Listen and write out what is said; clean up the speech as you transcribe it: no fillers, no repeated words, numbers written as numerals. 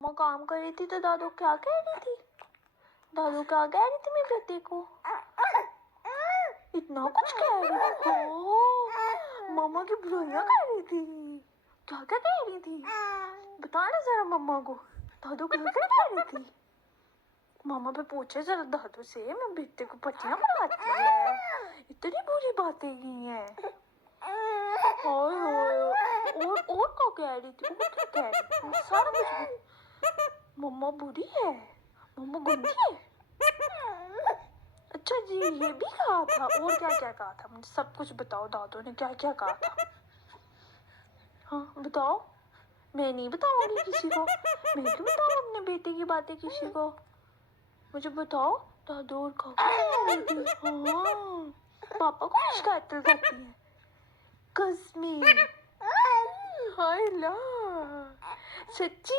मैं काम कर रही थी तो दादू क्या कह रही थी? दादू क्या कह रही थी मेरे बेटे को? इतना कुछ कह रही थी? ओ, मामा की बुराइयां कर रही थी। क्या क्या कह रही थी? बता ना जरा मम्मा को। दादू क्या क्या कह रही थी? मामा पे पूछे जरा दादू से, मैं बेटे को पट्टियां पढ़ाती है, इतनी बुरी बातें की हैं। और क्या कह रही थी? और क्या कह रही थी? सारा कुछ। मम्मा बुरी है, मम्मा गंदी है। अच्छा जी, ये भी कहा था? और क्या क्या कहा था? मुझे सब कुछ बताओ, दादू ने क्या क्या कहा था? हाँ बताओ। मैं नहीं बताऊंगी किसी को। मैं क्यों बताऊँ अपने बेटे की बातें किसी को? मुझे बताओ दादू और काका। हाँ, पापा को शिकायत करती है कसमी। हाय ला, सच्ची।